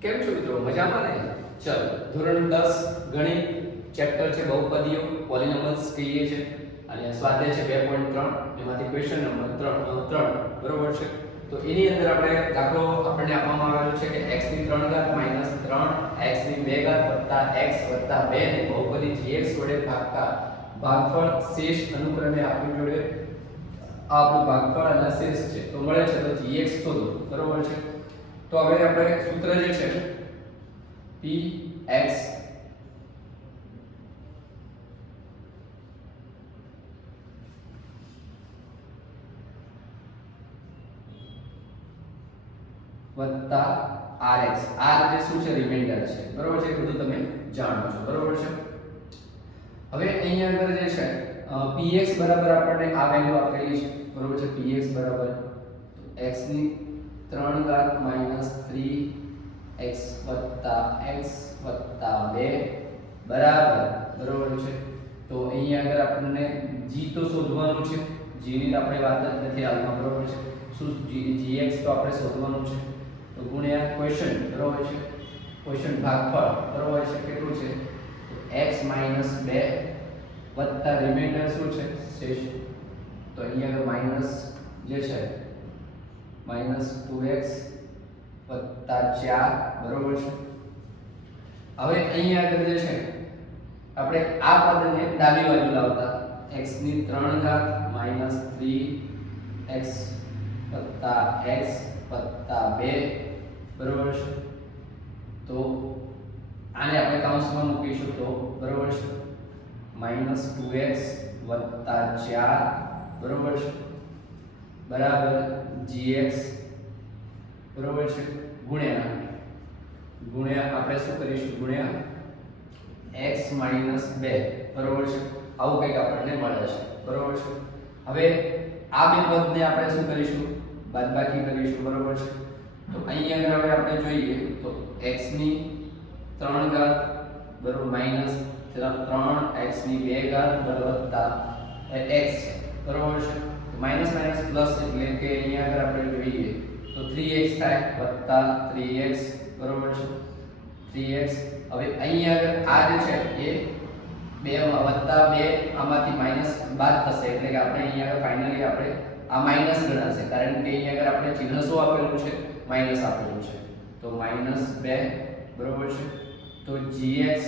કેમ છો મિત્રો, મજામાં ને? ચલો, ધોરણ 10 ગણિત ચેપ્ટર છે બહુપદીઓ, પોલિનોમિયલ્સ કહીએ છે અને સ્વાધ્યાય છે 2.3 એમાંથી ક્વેશ્ચન નંબર 3 બરોબર છે. તો એની અંદર આપણે દાખલો આપણને આપવામાં આવેલો છે કે x ની 3 ઘાત માઈનસ 3 x ની 2 ઘાત વત્તા x વત્તા 2 ને બહુપદી gx વડે ભાગતા ભાગફળ શેષ અનુક્રમે આપણી જોડે આપણું ભાગફળ અને શેષ છે તો મળે છે, તો gx શોધો બરોબર છે. તો હવે આપણે સૂત્ર જે છે px વત્તા rx, r જે શું છે રિમાઇન્ડર છે બરોબર છે, બધું તમે જાણો છો બરોબર છે. હવે અહીંયા આગળ જે છે px બરાબર આપણને આ વેલ્યુ આપેલી છે બરોબર છે. px બરાબર x ની 3 ઘાત માઈનસ 3x વત્તા x વત્તા 2 બરાબર બરોબર છે. તો અહીંયા આગળ આપણને g તો શોધવાનું છે, g ની આપણે વાત જ નથી હાલમાં બરોબર છે. શું gx તો આપણે શોધવાનું છે, તો ગુણ્યા ક્વેશ્ચન બરોબર છે, ક્વેશ્ચન ભાગફળ બરોબર છે કેટલું છે, તો x માઈનસ 2 વત્તા રિમાઇન્ડર શું છે શેષ, તો અહીંયા આગળ માઈનસ જે છે માઈનસ 2x વત્તા 4 બરોબર છે. હવે અહીંયા આગળ જે છે આપણે આ પદને ડાબી બાજુ લાવતા x ની 3 ઘાત માઈનસ 3x વત્તા x વત્તા 2 બરોબર છે. તો આને આપણે કૌંસમાં મૂકીશું તો બરોબર છે માઈનસ 2x વત્તા 4 બરોબર છે બરાબર gx બરોબર છે ગુણ્યા આપણે શું કરીશું ગુણ્યા x માઈનસ 2 બરોબર છે. આવું કંઈક આપણને મળે છે બરોબર છે. હવે આ બે પદને આપણે શું કરીશું બાદબાકી કરીશું બરોબર છે. તો અહીંયા આગળ હવે આપણે જોઈએ તો x ની 3 ઘાત બરોબર માઈનસ 3x ની 2 ઘાત વત્તા x છે બરોબર છે. માઈનસ માઈનસ પ્લસ એટલે કે અહીંયા આગળ આપણે જોઈએ તો 3x થાય વત્તા 3x બરોબર છે 3x. હવે અહીંયા આગળ આ જે છે એ 2 વત્તા 2 આમાંથી માઈનસ બાદ થશે એટલે કે આપણે અહીંયા આગળ ફાઇનલી આપણે આ માઈનસ ગણાશે, કારણ કે અહીંયા આગળ આપણે ચિહ્ન શું આપેલું છે માઈનસ આપેલું છે, તો માઈનસ 2 બરોબર છે. તો gx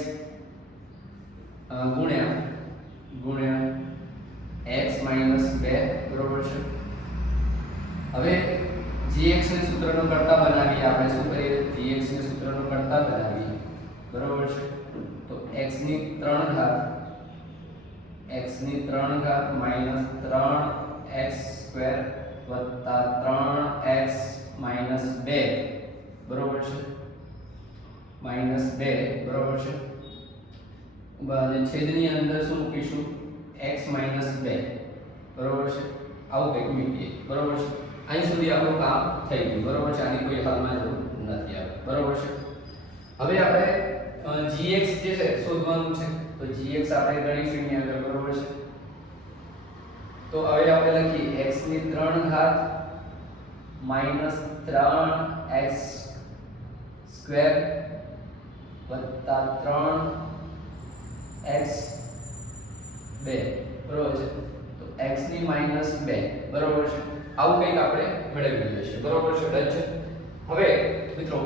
ગુણ્યા x માઈનસ 2 બરોબર છે. હવે gx ને સૂત્રનો કરતા બનાવીએ, આપણે શું કરીએ gx ને સૂત્રનો કરતા બનાવીએ બરોબર છે. તો x ની 3 ઘાત માઈનસ 3x સ્ક્વેર વત્તા 3x માઈનસ 2 બરોબર છે માઈનસ 2 બરોબર છે. અને છેદની અંદર શું મૂકીશું x માઈનસ 2 બરોબર છે. આવું કંઈક મૂકીએ બરોબર છે. અહીં સુધી આપણું કામ થઈ ગયું બરોબર છે. આની કોઈ હાલમાં જરૂર નથી આવે બરોબર છે. હવે આપણે gx જે છે શોધવાનું છે, તો gx આપણે ગણીશું અહીંયા આગળ બરોબર છે. તો હવે આપણે લખીએ x ની 3 ઘાત માઈનસ 3x સ્ક્વેર વત્તા 3x 2 બરોબર છે. તો x ની માઈનસ 2 બરોબર છે. આવું કંઈક આપણે મેળવી લઈશું બરોબર છે. ડન છે. હવે મિત્રો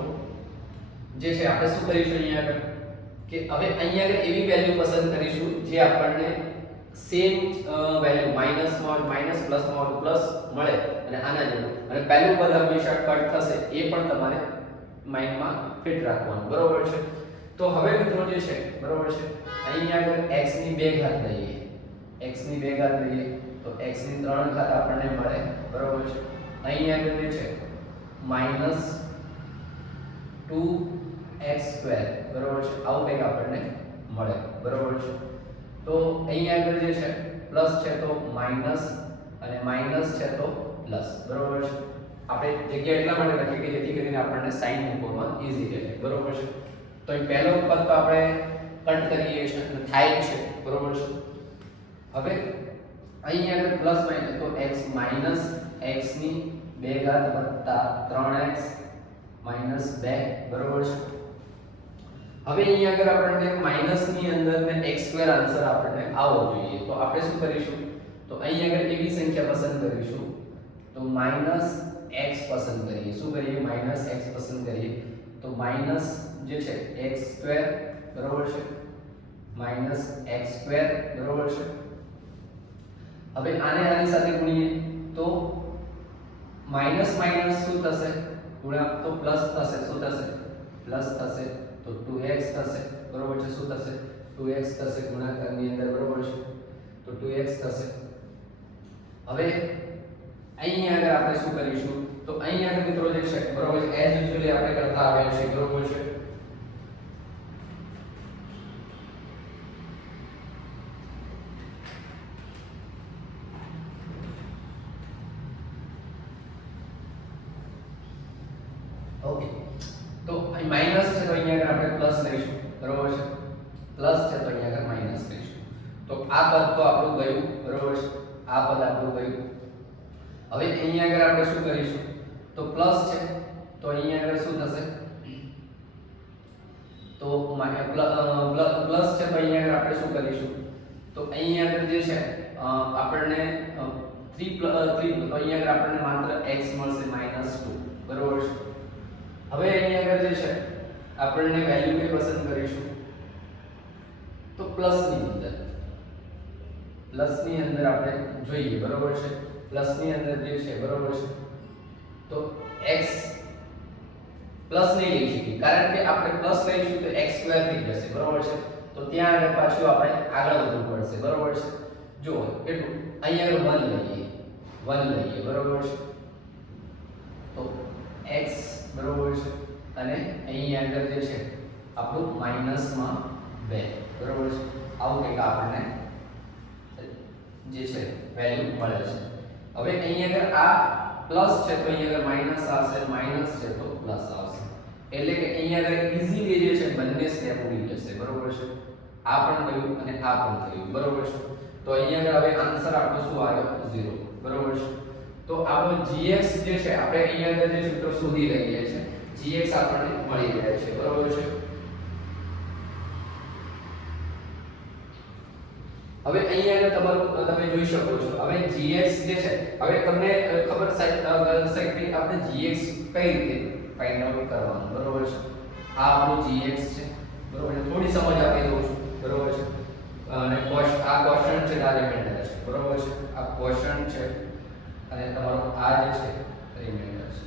જે છે આપણે શું કરીશું અહીંયા આગળ કે હવે અહીંયા આગળ એવી વેલ્યુ પસંદ કરીશું જે આપણને સેમ વેલ્યુ માઈનસમાં માઈનસ પ્લસમાં પ્લસ મળે અને આના જેવું, અને પહેલું પદ હંમેશા કટ થશે એ પણ તમારે માઇન્ડમાં ફિટ રાખવાનું બરોબર છે. તો હવે મિત્રો જે છે બરોબર છે અહીંયા આગળ x ની 2 ઘાત લઈએ, x ની 2 ઘાત લઈએ તો x ની 3 ઘાત આપણને મળે બરોબર છે. અહીંયા આગળ જે છે માઈનસ 2x સ્ક્વેર બરોબર છે. આવું કંઈક આપણને મળે બરોબર છે. તો અહીંયા આગળ જે છે પ્લસ છે તો માઈનસ અને માઈનસ છે તો પ્લસ બરોબર છે. આપણે જગ્યા એટલા માટે લખીએ કે જેથી કરીને આપણને સાઈન મૂકવામાં ઈઝી રહે બરોબર છે. તો એ પહેલો પદ તો આપણે કટ કરીએ છે અને થાય છે બરોબર છે. હવે અહીંયા આગળ પ્લસ માઈનસ તો x માઈનસ x ની 2 ઘાત વત્તા 3x -2 બરોબર છે. હવે અહીંયા આગળ આપણને માઈનસ ની અંદર ને x² આન્સર આપણને આવવો જોઈએ. તો આપણે શું કરીશું? તો અહીંયા આગળ એવી સંખ્યા પસંદ કરીશું તો -x પસંદ કરીએ. શું કરીએ? -x પસંદ કરીએ. તો માઈનસ જે છે x² બરોબર છે, -x² બરોબર છે. હવે આને આની સાથે ગુણીએ તો માઈનસ માઈનસ શું થશે? ગુણ્યા તો પ્લસ થશે. શું થશે? પ્લસ થશે. તો 2x થશે બરોબર છે. શું થશે? 2x થશે ગુણાકારની અંદર બરોબર છે. તો 2x થશે. હવે અહીં આગળ આપણે શું કરીશું? તો અહીં આગળ મિત્રો જે છે બરોબર છે એઝ યુઝ્યુઅલી આપણે કરતા આવ્યા છીએ બરોબર છે. ઓકે, તો અહીં માઈનસ છે તો અહીંયા આગળ આપણે પ્લસ લઈશું બરોબર છે. પ્લસ છે તો અહીંયા આગળ માઈનસ લઈશું. તો આ પદ તો આપણું ગયું બરોબર છે. આ પદ આપણું ગયું. હવે અહીંયા આગળ આપણે શું કરીશું? તો પ્લસ છે તો અહીંયા આગળ શું થશે? તો પ્લસ છે તો અહીંયા આગળ આપણે શું કરીશું? તો અહીંયા આગળ જે છે આપણને 3 તો અહીંયા આગળ આપણને માત્ર x મળશે -2 બરોબર છે. હવે અહીંયા આગળ જે છે આપણને વેલ્યુ કઈ પસંદ કરીશું? તો પ્લસ ની અંદર આપણે જોઈએ બરોબર છે. પ્લસ ની અંદર જે છે બરોબર છે તો x પ્લસ નહીં લઈ શકીએ કારણ કે આપણે પ્લસ લઈશું તો x² થઈ જશે બરોબર છે. તો ત્યાં આગળ પાછું આપણે આગળ વધવું પડશે બરોબર છે. જો કેટલું અહીંયા આગળ 1 લઈએ બરોબર છે. તો x બરોબર છે અને અહીં આગળ જે છે આપણું માઈનસમાં 2 બરોબર છે. આવું કંઈક આપણને જે છે વેલ્યુ મળે છે. હવે અહીં આગળ આ પ્લસ છે તો અહીં આગળ માઈનસ આવશે, માઈનસ છે તો પ્લસ આવશે. એટલે કે અહીં આગળ ઈઝીલી જે છે બંને સ્ટેપ ઉડી જશે બરોબર છે. આ પણ થયું અને આ પણ થયું બરોબર છે. તો અહીં આગળ હવે આન્સર આપણો શું આવ્યો? 0 બરોબર છે. તો આપણો gx જે છે આપણે અહીં આગળ જે સૂત્ર શોધી લઈએ છીએ. gx આપણને મળી જાય છે બરોબર છે. હવે અહીં આગળ તમે જોઈ શકો છો. હવે gx જે છે હવે તમને ખબર સાહેબ કે આપણે gx કઈ રીતે ફાઇન્ડ આઉટ કરવાનું બરોબર છે. આ આપણું gx છે બરોબર છે. થોડી સમજ આપી દઉં છું બરોબર છે. અને આ ક્વેશ્ચન છે આ રિમાઇન્ડર છે બરોબર છે. આ ક્વેશ્ચન છે અને તમારો આ જે છે રિમાઇન્ડર છે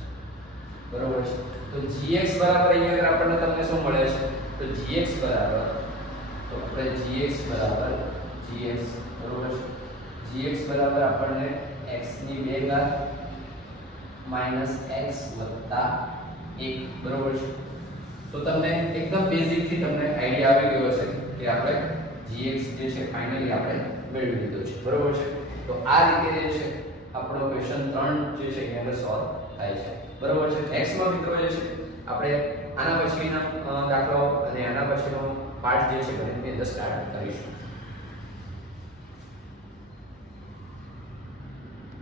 બરોબર છે. તો gx બરાબર અહીં આગળ આપણને તમને શું મળે છે? તો gx બરાબર તો આપણે gx બરાબર બરોબર છે. gx બરાબર આપણને x ની 2 ઘાત x + 1 બરોબર છે. તો તમને એકદમ બેઝિક થી તમને આઈડિયા આવી ગયો હશે કે આપણે gx જે છે ફાઇનલી આપણે મેળવી લીધો છે બરોબર છે. તો આ રીતે જે છે આપણો ક્વેશ્ચન 3 જે છે એની અંદર સોલ્વ થાય છે બરોબર છે. નેક્સ્ટમાં મિત્રો જે છે આપણે આના પછીના દાખલાઓ અને આના પછીનો પાર્ટ જે છે ગણિતની અંદર સ્ટાર્ટ કરીશું.